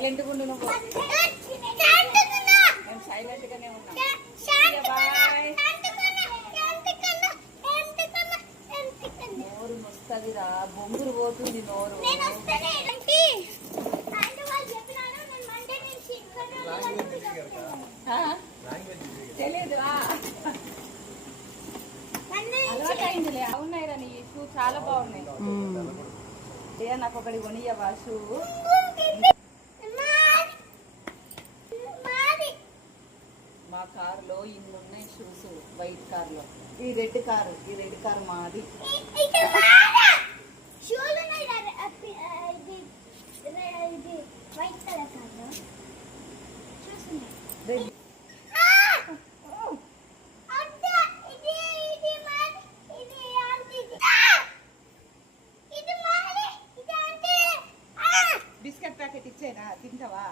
సైలెంట్గా ఉండు నువ్వు. మేము సైలెంట్ గానే ఉన్నాం. బాయ్. నోరు వస్తుందిరా, బొంగురు పోతుంది నోరు. తెలీదు అలవాటు అయిందిలే. అవునాయిరా నీ షూ చాలా బాగున్నాయి. నాకు ఒకటి కొనియవా షూ? మా కారులో ఇన్ని ఉన్నాయి షూస్. వైట్ కార్లో ఈ రెడ్ కారు మాది. బిస్కెట్ ప్యాకెట్ ఇచ్చేనా, తింటావా?